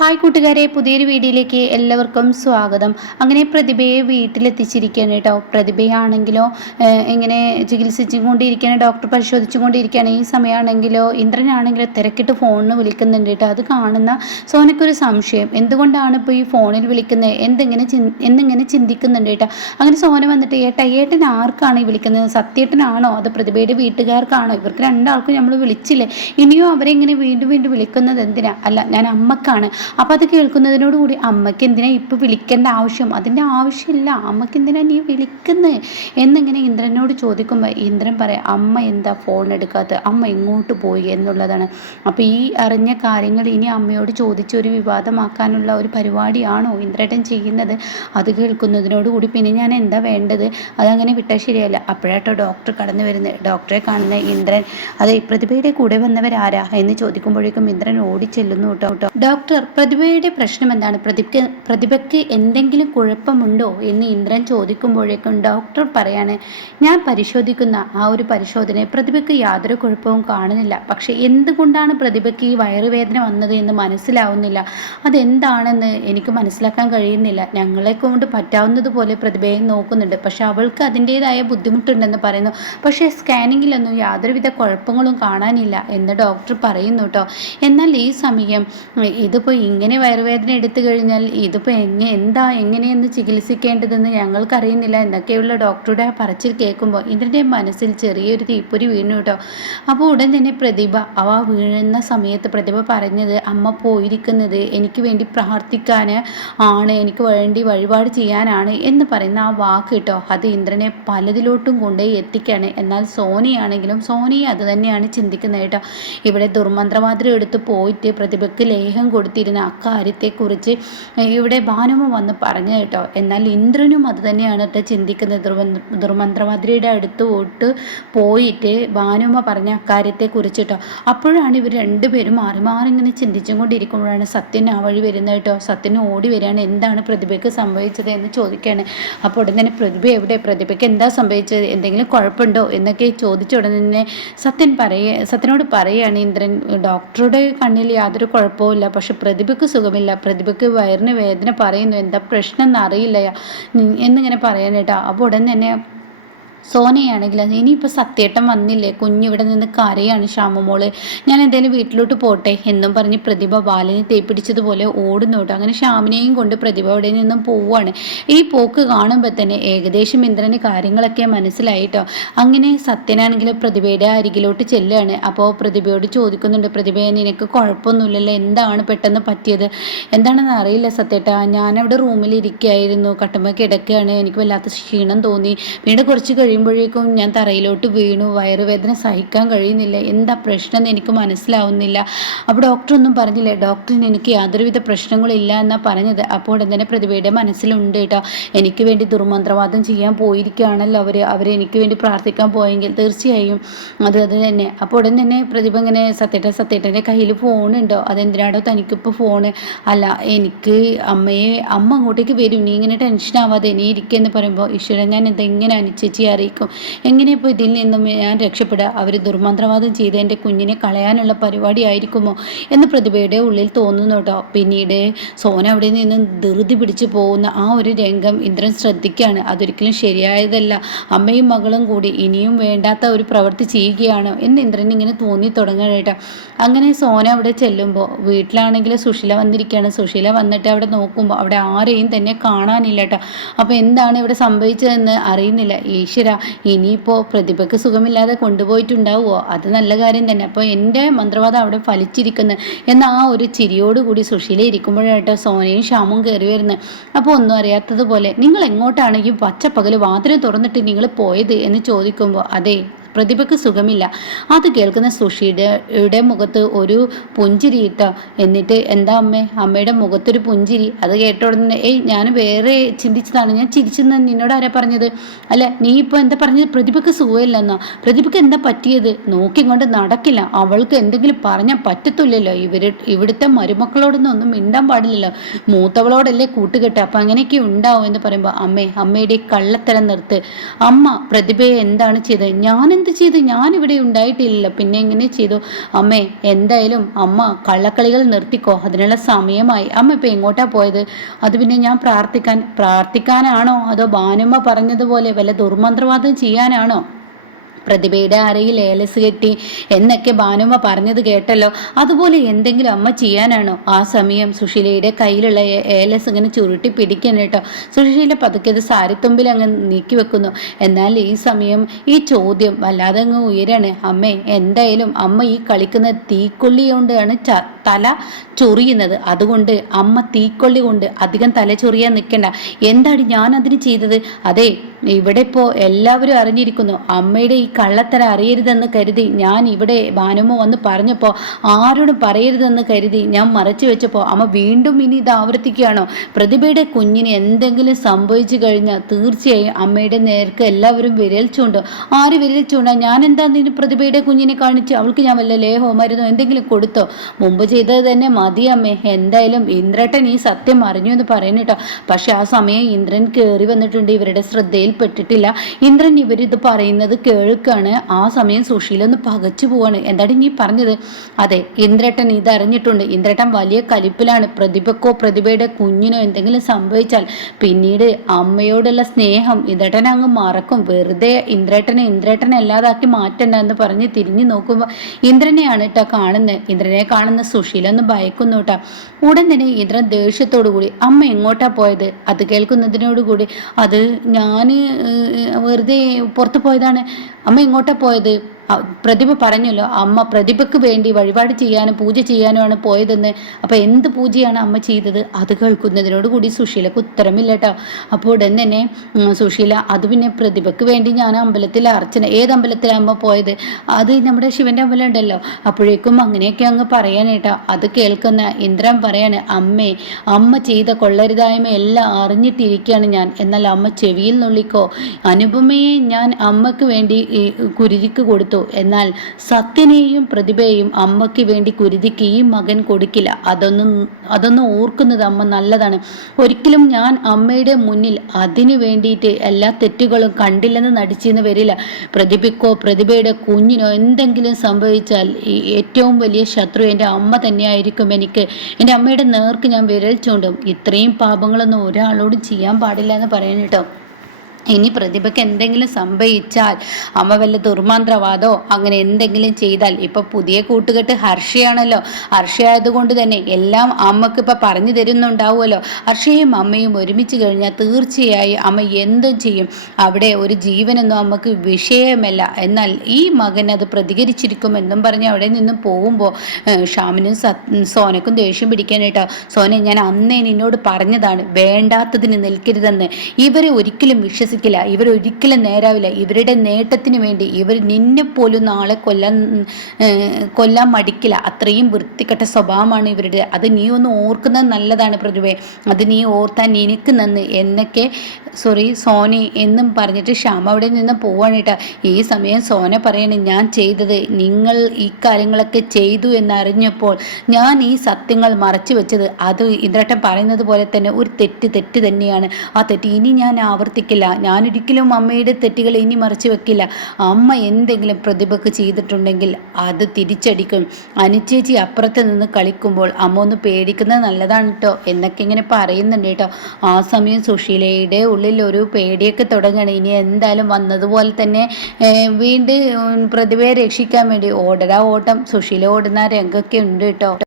Hi കൂട്ടുകാരെ പുതിയൊരു വീഡിയോയിലേക്ക് എല്ലാവർക്കും സ്വാഗതം. അങ്ങനെ പ്രതിഭയെ വീട്ടിലെത്തിച്ചിരിക്കുകയാണ് കേട്ടോ. പ്രതിഭയാണെങ്കിലോ ഇങ്ങനെ ചികിത്സിച്ചും കൊണ്ടിരിക്കുകയാണ് ഡോക്ടർ പരിശോധിച്ചു കൊണ്ടിരിക്കുകയാണ് ഈ സമയമാണെങ്കിലോ ഇന്ദ്രനാണെങ്കിലോ തിരക്കിട്ട് ഫോണിന് വിളിക്കുന്നുണ്ട് കേട്ടോ. അത് കാണുന്ന സോനക്കൊരു സംശയം. എന്തുകൊണ്ടാണ് ഇപ്പോൾ ഈ ഫോണിൽ വിളിക്കുന്നത്? എന്തെങ്ങനെ ചിന് എന്നിങ്ങനെ ചിന്തിക്കുന്നുണ്ട് കേട്ടോ? അങ്ങനെ സോന വന്നിട്ട് ഏട്ടാ ഏട്ടൻ ആർക്കാണ് ഈ വിളിക്കുന്നത്? സത്യേട്ടനാണോ? അത് പ്രതിഭയുടെ വീട്ടുകാർക്കാണോ? ഇവർക്ക് രണ്ടാൾക്കും നമ്മൾ വിളിച്ചില്ലേ? ഇനിയോ അവരെ ഇങ്ങനെ വീണ്ടും വീണ്ടും വിളിക്കുന്നത് എന്തിനാ? അല്ല ഞാൻ അമ്മക്കാണ്. അപ്പോൾ അത് കേൾക്കുന്നതിനോടുകൂടി അമ്മയ്ക്ക് എന്തിനാ ഇപ്പോൾ വിളിക്കേണ്ട ആവശ്യം? അതിന്റെ ആവശ്യമില്ല. അമ്മയ്ക്ക് എന്തിനാ നീ വിളിക്കുന്നത് എന്നിങ്ങനെ ഇന്ദ്രനോട് ചോദിക്കുമ്പോൾ ഇന്ദ്രൻ പറയാം അമ്മ എന്താ ഫോൺ എടുക്കാത്തത് അമ്മ എങ്ങോട്ട് പോയി? എന്നുള്ളതാണ്. അപ്പോൾ ഈ അറിഞ്ഞ കാര്യങ്ങൾ ഇനി അമ്മയോട് ചോദിച്ച് ഒരു വിവാദമാക്കാനുള്ള ഒരു പരിപാടിയാണോ ഇന്ദ്രേട്ടൻ ചെയ്യുന്നത്? അത് കേൾക്കുന്നതിനോടുകൂടി പിന്നെ ഞാൻ എന്താ വേണ്ടത്? അതങ്ങനെ വിട്ടാൽ ശരിയല്ല. അപ്പോഴാട്ടോ ഡോക്ടർ കടന്നു വരുന്നത് ഡോക്ടറെ കാണുന്ന ഇന്ദ്രൻ അതെ പ്രതിഭയുടെ കൂടെ വന്നവരാരാ? എന്ന് ചോദിക്കുമ്പോഴേക്കും ഇന്ദ്രൻ ഓടിച്ചെല്ലുന്നു കേട്ടോ. ഡോക്ടർ പ്രതിഭയുടെ പ്രശ്നം എന്താണ് പ്രതിഭയ്ക്ക് പ്രതിഭയ്ക്ക് എന്തെങ്കിലും കുഴപ്പമുണ്ടോ എന്ന് ഇന്ദ്രൻ ചോദിക്കുമ്പോഴേക്കും ഡോക്ടർ പറയാണ് ഞാൻ പരിശോധിക്കുന്ന ആ ഒരു പരിശോധന പ്രതിഭയ്ക്ക് യാതൊരു കുഴപ്പവും കാണുന്നില്ല. പക്ഷെ എന്തുകൊണ്ടാണ് പ്രതിഭയ്ക്ക് ഈ വയറുവേദന വന്നത് എന്ന് മനസ്സിലാവുന്നില്ല? അതെന്താണെന്ന് എനിക്ക് മനസ്സിലാക്കാൻ കഴിയുന്നില്ല. ഞങ്ങളെ കൊണ്ട് പറ്റാവുന്നതുപോലെ പ്രതിഭയെ നോക്കുന്നുണ്ട്. പക്ഷെ അവൾക്ക് അതിന്റെതായ ബുദ്ധിമുട്ടുണ്ടെന്ന് പറയുന്നു. പക്ഷേ സ്കാനിങ്ങിലൊന്നും യാതൊരുവിധ കുഴപ്പങ്ങളും കാണാനില്ല എന്ന് ഡോക്ടർ പറയുന്നു കേട്ടോ എന്നാൽ ഈ സമയം ഇതിപ്പോൾ ഇങ്ങനെ വയറുവേദന എടുത്തു കഴിഞ്ഞാൽ ഇതിപ്പോൾ എങ്ങനെ എന്താ എങ്ങനെയെന്ന് ചികിത്സിക്കേണ്ടതെന്ന് ഞങ്ങൾക്കറിയുന്നില്ല. എന്നൊക്കെയുള്ള ഡോക്ടറുടെ പറച്ചിൽ കേൾക്കുമ്പോൾ ഇതിന്റെ മനസ്സിൽ ചെറിയൊരു തീപ്പൊരി വീണു കേട്ടോ. അപ്പോൾ ഉടൻ തന്നെ പ്രതിഭ അവ വീഴുന്ന സമയത്ത് പ്രതിഭ പറഞ്ഞത് അമ്മ പോയിരിക്കുന്നത് എനിക്ക് വേണ്ടി പ്രാർത്ഥിക്കാൻ ആണ് എനിക്ക് വേണ്ടി വഴിപാട് ചെയ്യാനാണ് എന്ന് പറയുന്ന ആ വാക്ക് കേട്ടോ അത് ഇന്ദ്രനെ പലതിലോട്ടും കൊണ്ടുപോയി എത്തിക്കുകയാണ് എന്നാൽ സോനിയാണെങ്കിലും സോനി അത് തന്നെയാണ് ചിന്തിക്കുന്നത് കേട്ടോ. ഇവിടെ ദുർമന്ത്രവാദിരം എടുത്ത് പോയിട്ട് പ്രതിഭയ്ക്ക് ലേഹം കൊടുത്തിരുന്ന. അക്കാര്യത്തെക്കുറിച്ച് ഇവിടെ ഭാനുമ വന്ന് പറഞ്ഞു കേട്ടോ. എന്നാൽ ഇന്ദ്രനും അത് തന്നെയാണ് കേട്ടോ ചിന്തിക്കുന്നത്. ദുർമന്ത്രമന്ത്രിയുടെ അടുത്ത് പോയിട്ട് പോയിട്ട് ഭാനുമ പറഞ്ഞ അക്കാര്യത്തെക്കുറിച്ച് കേട്ടോ അപ്പോഴാണ് ഇവർ രണ്ടുപേരും മാറി മാറി ഇങ്ങനെ ചിന്തിച്ചും കൊണ്ടിരിക്കുമ്പോഴാണ് സത്യൻ ആ വഴി വരുന്നത് കേട്ടോ സത്യന് ഓടി വരികയാണ്. എന്താണ് പ്രതിഭയ്ക്ക് സംഭവിച്ചത് എന്ന് ചോദിക്കുകയാണ്. അപ്പോൾ ഉടൻ തന്നെ പ്രതിഭ എവിടെ? പ്രതിഭയ്ക്ക് എന്താ സംഭവിച്ചത്? എന്തെങ്കിലും കുഴപ്പമുണ്ടോ? എന്നൊക്കെ ചോദിച്ച ഉടൻ തന്നെ സത്യൻ പറയ സത്യനോട് പറയുകയാണ് ഇന്ദ്രൻ ഡോക്ടറുടെ കണ്ണിൽ യാതൊരു കുഴപ്പവും ഇല്ല പക്ഷെ പ്രതിഭയ്ക്ക് സുഖമില്ല. പ്രതിഭയ്ക്ക് വയറിന് വേദന പറയുന്നു. എന്താ പ്രശ്നം എന്നറിയില്ല എന്നിങ്ങനെ പറയാനേട്ടാ അപ്പോൾ ഉടൻ തന്നെ സോനയാണെങ്കിൽ ഇനിയിപ്പോൾ സത്യേട്ടം വന്നില്ലേ? കുഞ്ഞിവിടെ നിന്ന് കരയാണ് ശ്യാമമോൾ ഞാൻ എന്തായാലും വീട്ടിലോട്ട് പോട്ടെ എന്നും പറഞ്ഞ് പ്രതിഭ ബാലിനെ തേപ്പിടിച്ചതുപോലെ ഓടുന്നു കേട്ടോ അങ്ങനെ ശ്യാമിനെയും കൊണ്ട് പ്രതിഭ അവിടെ നിന്നും പോവുകയാണ്. ഈ പോക്ക് കാണുമ്പോൾ തന്നെ ഏകദേശം ഇന്ദ്രന് കാര്യങ്ങളൊക്കെ മനസ്സിലായിട്ടോ? അങ്ങനെ സത്യനാണെങ്കിൽ പ്രതിഭയുടെ അരികിലോട്ട് ചെല്ലുകയാണ്. അപ്പോൾ പ്രതിഭയോട് ചോദിക്കുന്നുണ്ട് പ്രതിഭയെ നിനക്ക് കുഴപ്പമൊന്നുമില്ലല്ലോ. എന്താണ് പെട്ടെന്ന് പറ്റിയത്? എന്താണെന്ന് അറിയില്ല സത്യേട്ടാ. ഞാനവിടെ റൂമിൽ ഇരിക്കുകയായിരുന്നു കട്ടുമ്പോൾ കിടക്കുകയാണ്. എനിക്ക് വല്ലാത്ത ക്ഷീണം തോന്നി. വീണ്ടും കുറച്ച് കഴിയുമ്പോഴേക്കും ഞാൻ തറയിലോട്ട് വീണു. വയറുവേദന സഹിക്കാൻ കഴിയുന്നില്ല. എന്താ പ്രശ്നം എന്ന് എനിക്ക് മനസ്സിലാവുന്നില്ല. അപ്പോൾ ഡോക്ടറൊന്നും പറഞ്ഞില്ല. ഡോക്ടറിന് എനിക്ക് യാതൊരുവിധ പ്രശ്നങ്ങളില്ല എന്നാണ് പറഞ്ഞത്. അപ്പോൾ തന്നെ പ്രതിഭയുടെ മനസ്സിലുണ്ട് കേട്ടോ. എനിക്ക് വേണ്ടി ദുർമന്ത്രവാദം ചെയ്യാൻ പോയിരിക്കുകയാണല്ലോ അവർ എനിക്ക് വേണ്ടി പ്രാർത്ഥിക്കാൻ പോയെങ്കിൽ തീർച്ചയായും അത് അത് തന്നെ. അപ്പോൾ ഉടൻ തന്നെ പ്രതിഭ ഇങ്ങനെ സത്യേട്ട സത്യേട്ടന്റെ കയ്യിൽ ഫോണുണ്ടോ അതെന്തിനാടോ തനിക്കിപ്പോൾ ഫോണ് അല്ല എനിക്ക് അമ്മയെ അമ്മ അങ്ങോട്ടേക്ക് വരും. നീ ഇങ്ങനെ ടെൻഷൻ ആവാതെ നീ ഇരിക്കുമെന്ന് പറയുമ്പോൾ ഈശ്വരൻ ഞാൻ എന്തെങ്ങനെ അനുചേച്ചി അറിയിക്കും. എങ്ങനെ ഇപ്പോൾ ഇതിൽ നിന്നും ഞാൻ രക്ഷപ്പെടുക അവർ ദുർമന്ത്രവാദം ചെയ്ത് എന്റെ കുഞ്ഞിനെ കളയാനുള്ള പരിപാടി ആയിരിക്കുമോ? എന്ന് പ്രതിഭയുടെ ഉള്ളിൽ തോന്നുന്നു കേട്ടോ. പിന്നീട് സോന അവിടെ നിന്ന് ധൃതി പിടിച്ചു പോകുന്ന ആ ഒരു രംഗം ഇന്ദ്രൻ ശ്രദ്ധിക്കുകയാണ്. അതൊരിക്കലും ശരിയായതല്ല. അമ്മയും മകളും കൂടി ഇനിയും വേണ്ടാത്ത ഒരു പ്രവൃത്തി ചെയ്യുകയാണോ എന്ന് ഇന്ദ്രൻ ഇങ്ങനെ തോന്നി തുടങ്ങണം അങ്ങനെ സോന അവിടെ ചെല്ലുമ്പോൾ വീട്ടിലാണെങ്കിൽ സുശീല വന്നിരിക്കുകയാണ്. സുശീല വന്നിട്ട് അവിടെ നോക്കുമ്പോൾ അവിടെ ആരെയും തന്നെ കാണാനില്ല കേട്ടോ. അപ്പോൾ എന്താണ് ഇവിടെ സംഭവിച്ചതെന്ന് അറിയുന്നില്ല. ഈശ്വര ഇനിയിപ്പോൾ പ്രതിഭയ്ക്ക് സുഖമില്ലാതെ കൊണ്ടുപോയിട്ടുണ്ടാവുമോ അത് നല്ല കാര്യം തന്നെ. അപ്പോൾ എന്റെ മന്ത്രവാദം അവിടെ ഫലിച്ചിരിക്കുന്നു. എന്ന ആ ഒരു ചിരിയോടുകൂടി സുശീല ഇരിക്കുമ്പോഴായിട്ട് സോനയും ഷ്യാമും കയറി വരുന്നത് അപ്പോൾ ഒന്നും അറിയാത്തതുപോലെ നിങ്ങൾ എങ്ങോട്ടാണെങ്കിൽ പച്ചപ്പകൽ വാതിൽ തുറന്നിട്ട് നിങ്ങൾ പോയത്? എന്ന് ചോദിക്കുമ്പോൾ അതെ പ്രതിഭയ്ക്ക് സുഖമില്ല. അത് കേൾക്കുന്ന സുഷിയുടെ മുഖത്ത് ഒരു പുഞ്ചിരി ഇട്ടോ എന്നിട്ട് എന്താ അമ്മേ? അമ്മയുടെ മുഖത്തൊരു പുഞ്ചിരി. അത് കേട്ട ഉടനെ ഏയ് ഞാൻ വേറെ ചിന്തിച്ചതാണ്. ഞാൻ ചിരിച്ചെന്ന് നിന്നോട് ആരാ പറഞ്ഞത്? അല്ല നീ ഇപ്പോൾ എന്താ പറഞ്ഞത്? പ്രതിഭയ്ക്ക് സുഖമില്ലെന്നോ? പ്രതിഭയ്ക്ക് എന്താ പറ്റിയത്? നോക്കിക്കൊണ്ട് നടക്കില്ല. അവൾക്ക് എന്തെങ്കിലും പറഞ്ഞാൽ പറ്റത്തില്ലല്ലോ. ഇവർ ഇവിടുത്തെ മരുമക്കളോടൊന്നും ഒന്നും മിണ്ടാൻ പാടില്ലല്ലോ. മൂത്തവളോടല്ലേ കൂട്ടുകെട്ട്. അപ്പം അങ്ങനെയൊക്കെ ഉണ്ടാവും എന്ന് പറയുമ്പോൾ അമ്മേ അമ്മയുടെ കള്ളത്തരം നിർത്ത്. അമ്മ പ്രതിഭയെ എന്താണ് ചെയ്തത്? ഞാൻ എന്ത് ചെയ്തു? ഞാനിവിടെ ഉണ്ടായിട്ടില്ല. പിന്നെ എങ്ങനെ ചെയ്തു? അമ്മേ എന്തായാലും അമ്മ കള്ളക്കളികൾ നിർത്തിക്കോ. അതിനുള്ള സമയമായി. അമ്മ ഇപ്പം എങ്ങോട്ടാ പോയത്? അത് പിന്നെ ഞാൻ പ്രാർത്ഥിക്കാൻ പ്രാർത്ഥിക്കാനാണോ? അതോ ഭാനുമ്മ പറഞ്ഞതുപോലെ വല്ല ദുർമന്ത്രവാദം ചെയ്യാനാണോ? പ്രതിഭയുടെ അരയിൽ ഏലസ് കെട്ടി എന്നൊക്കെ ഭാനുമ്മ പറഞ്ഞത് കേട്ടല്ലോ. അതുപോലെ എന്തെങ്കിലും അമ്മ ചെയ്യാനാണോ? ആ സമയം സുശീലയുടെ കയ്യിലുള്ള ഏലസ് ഇങ്ങനെ ചുരുട്ടി പിടിക്കണം കേട്ടോ. സുശീല പതുക്കെ അത് സാരിത്തുമ്പിൽ അങ്ങ് നീക്കി വെക്കുന്നു. എന്നാൽ ഈ സമയം ഈ ചോദ്യം വല്ലാതെ അങ്ങ് ഉയരാണ്. അമ്മേ എന്തായാലും അമ്മ ഈ കളിക്കുന്ന തീക്കൊള്ളി കൊണ്ടാണ് തല ചൊറിയുന്നത്. അതുകൊണ്ട് അമ്മ തീക്കൊള്ളി കൊണ്ട് അധികം തല ചൊറിയാൻ നിൽക്കണ്ട. എന്താണ് ഞാൻ അതിന് ചെയ്തത്? അതെ ഇവിടെ ഇപ്പോൾ എല്ലാവരും അറിഞ്ഞിരിക്കുന്നു. അമ്മയുടെ ഈ കള്ളത്തര അറിയരുതെന്ന് കരുതി ഞാൻ ഇവിടെ ഭാനുമ വന്ന് പറഞ്ഞപ്പോൾ ആരോടും പറയരുതെന്ന് കരുതി ഞാൻ മറച്ചു വെച്ചപ്പോൾ അമ്മ വീണ്ടും ഇനി ഇത് ആവർത്തിക്കുകയാണോ? പ്രതിഭയുടെ കുഞ്ഞിന് എന്തെങ്കിലും സംഭവിച്ചു കഴിഞ്ഞാൽ തീർച്ചയായും അമ്മയുടെ നേർക്ക് എല്ലാവരും വിരൽ ചൂണ്ടോ. ആര് വിരൽ ചൂണ്ട? ഞാൻ എന്താ നിന് പ്രതിഭയുടെ കുഞ്ഞിനെ കാണിച്ചു അവൾക്ക് ഞാൻ വല്ല ലേഹോ മരുന്നോ എന്തെങ്കിലും കൊടുത്തോ? മുമ്പ് ചെയ്തത് തന്നെ മതി അമ്മേ. എന്തായാലും ഇന്ദ്രട്ടൻ ഈ സത്യം അറിഞ്ഞു എന്ന് പറയുന്നു കേട്ടോ. പക്ഷെ ആ സമയം ഇന്ദ്രൻ കയറി വന്നിട്ടുണ്ട്. ഇവരുടെ ശ്രദ്ധയിൽപ്പെട്ടിട്ടില്ല ഇന്ദ്രൻ ഇവരിത് പറയുന്നത് കേൾക്കാണ്. ആ സമയം സുശീലൊന്ന് പകച്ചു പോവാണ്. എന്താണ് നീ പറഞ്ഞത്? അതെ ഇന്ദ്രട്ടൻ ഇത് അറിഞ്ഞിട്ടുണ്ട് ഇന്ദ്രട്ടൻ വലിയ കലിപ്പിലാണ്. പ്രതിഭക്കോ പ്രതിഭയുടെ കുഞ്ഞിനോ എന്തെങ്കിലും സംഭവിച്ചാൽ പിന്നീട് അമ്മയോടുള്ള സ്നേഹം ഇന്ദ്രട്ടൻ അങ്ങ് മറക്കും. വെറുതെ ഇന്ദ്രേട്ടനെ ഇന്ദ്രേട്ടനെ അല്ലാതാക്കി മാറ്റണ്ട എന്ന് പറഞ്ഞ് തിരിഞ്ഞു നോക്കുമ്പോൾ ഇന്ദ്രനെയാണ് കേട്ടോ കാണുന്നത് ഇന്ദ്രനെ കാണുന്ന സുശീല ഒന്ന് ഭയക്കുന്നു കേട്ടാ ഉടൻ തന്നെ ഇന്ദ്രൻ ദേഷ്യത്തോടു കൂടി അമ്മ എങ്ങോട്ടാ പോയത്? അത് കേൾക്കുന്നതിനോടുകൂടി അത് ഞാൻ വെറുതെ പുറത്ത് പോയതാണ്. അമ്മ എങ്ങോട്ടാണ് പോയത്. പ്രതിഭ പറഞ്ഞല്ലോ അമ്മ പ്രതിഭയ്ക്ക് വേണ്ടി വഴിപാട് ചെയ്യാനും പൂജ ചെയ്യാനുമാണ് പോയതെന്ന്. അപ്പോൾ എന്ത് പൂജയാണ് അമ്മ ചെയ്തത്? അത് കേൾക്കുന്നതിനോട് കൂടി സുശീലക്ക് ഉത്തരമില്ല കേട്ടോ അപ്പോൾ ഉടൻ തന്നെ സുശീല അത് പിന്നെ പ്രതിഭയ്ക്ക് വേണ്ടി ഞാൻ അമ്പലത്തിൽ അർച്ചന ഏത് അമ്പലത്തിലാണ് അമ്മ പോയത്? അത് നമ്മുടെ ശിവന്റെ അമ്പലം ഉണ്ടല്ലോ. അപ്പോഴേക്കും അങ്ങനെയൊക്കെ അങ്ങ് പറയാനേട്ടാ അത് കേൾക്കുന്ന ഇന്ദ്രൻ പറയാണ് അമ്മേ അമ്മ ചെയ്ത കൊള്ളരുതായ്മ എല്ലാം അറിഞ്ഞിട്ടിരിക്കുകയാണ് ഞാൻ. എന്നാൽ അമ്മ ചെവിയിൽ നുള്ളിക്കോ? അനുപമയെ ഞാൻ അമ്മയ്ക്ക് വേണ്ടി കുരുതിക്ക് കൊടുത്തു? എന്നാൽ സത്യനെയും പ്രതിഭയെയും അമ്മയ്ക്ക് വേണ്ടി കുരുതിക്ക് ഈ മകൻ കൊടുക്കില്ല. അതൊന്നും അതൊന്നും ഓർക്കുന്നത് അമ്മ നല്ലതാണ്. ഒരിക്കലും ഞാൻ അമ്മയുടെ മുന്നിൽ അതിനു വേണ്ടിയിട്ട് എല്ലാ തെറ്റുകളും കണ്ടില്ലെന്ന് നടിച്ചെന്ന് വരില്ല. പ്രതിഭയ്ക്കോ പ്രതിഭയുടെ കുഞ്ഞിനോ എന്തെങ്കിലും സംഭവിച്ചാൽ ഏറ്റവും വലിയ ശത്രു എന്റെ അമ്മ തന്നെയായിരിക്കും എനിക്ക്. എന്റെ അമ്മയുടെ നേർക്ക് ഞാൻ വിരൽ ചൂണ്ടും. ഇത്രയും പാപങ്ങളൊന്നും ഒരാളോടും ചെയ്യാൻ പാടില്ല എന്ന് പറയുന്നു ഇനി പ്രതിഭയ്ക്ക് എന്തെങ്കിലും സംഭവിച്ചാൽ അമ്മ വല്ല ദുർമന്ത്രവാദോ അങ്ങനെ എന്തെങ്കിലും ചെയ്താൽ ഇപ്പൊ പുതിയ കൂട്ടുകെട്ട് ഹർഷയാണല്ലോ. ഹർഷയായതുകൊണ്ട് തന്നെ എല്ലാം അമ്മയ്ക്ക് ഇപ്പൊ പറഞ്ഞു തരുന്നുണ്ടാവുമല്ലോ. ഹർഷയും അമ്മയും ഒരുമിച്ച് കഴിഞ്ഞാൽ തീർച്ചയായും അമ്മ എന്തും ചെയ്യും. അവിടെ ഒരു ജീവനൊന്നും അമ്മയ്ക്ക് വിഷയമല്ല. എന്നാൽ ഈ മകൻ അത് പ്രതികരിച്ചിരിക്കുമെന്നും പറഞ്ഞ് അവിടെ നിന്നും പോകുമ്പോൾ ഷാമിനും സോനക്കും ദേഷ്യം പിടിക്കാനായിട്ടോ സോനെ ഞാൻ അന്നേ നിന്നോട് പറഞ്ഞതാണ് വേണ്ടാത്തതിന് നിൽക്കരുതെന്ന്. ഇവരെ ഒരിക്കലും വിശ്വസിക്കും വിശ്വസിക്കില്ല. ഇവരൊരിക്കലും നേരാവില്ല. ഇവരുടെ നേട്ടത്തിന് വേണ്ടി ഇവർ നിന്നെ പോലും നാളെ കൊല്ലാൻ കൊല്ലാൻ മടിക്കില്ല. അത്രയും വൃത്തിക്കെട്ട സ്വഭാവമാണ് ഇവരുടെ. അത് നീ ഒന്ന് ഓർക്കുന്നത് നല്ലതാണ് പ്രതിഭയെ അത് നീ ഓർത്താൻ നിനക്ക് നന്ന് എന്നൊക്കെ സോറി സോനി എന്നും പറഞ്ഞിട്ട് ശ്യാമ അവിടെ നിന്ന് പോവാണ് കേട്ടോ. ഈ സമയം സോന പറയണ ഞാൻ ചെയ്തത് നിങ്ങൾ ഈ കാര്യങ്ങളൊക്കെ ചെയ്തു എന്നറിഞ്ഞപ്പോൾ ഞാൻ ഈ സത്യങ്ങൾ മറച്ചു വെച്ചത്. അത് ഇന്ദ്രട്ടൻ പറയുന്നത് പോലെ തന്നെ ഒരു തെറ്റ് തെറ്റ് തന്നെയാണ്. ആ തെറ്റ് ഇനി ഞാൻ ആവർത്തിക്കില്ല. ഞാനൊരിക്കലും അമ്മയുടെ തെറ്റുകൾ ഇനി മറച്ചു വെക്കില്ല. അമ്മ എന്തെങ്കിലും പ്രതിഭക്ക് ചെയ്തിട്ടുണ്ടെങ്കിൽ അത് തിരിച്ചടിക്കും. അനുചേച്ചി അപ്പുറത്ത് നിന്ന് കളിക്കുമ്പോൾ അമ്മ ഒന്ന് പേടിക്കുന്നത് നല്ലതാണ് കേട്ടോ എന്നൊക്കെ ഇങ്ങനെ പറയുന്നുണ്ട് കേട്ടോ ആ സമയം സുശീലയുടെ ഉള്ളിൽ ഒരു പേടിയൊക്കെ തുടങ്ങണം ഇനി എന്തായാലും വന്നതുപോലെ തന്നെ വീണ്ടും പ്രതിഭയെ രക്ഷിക്കാൻ വേണ്ടി ഓടരാ ഓട്ടം. സുശീല ഓടുന്ന രംഗമൊക്കെ ഉണ്ട് കേട്ടോ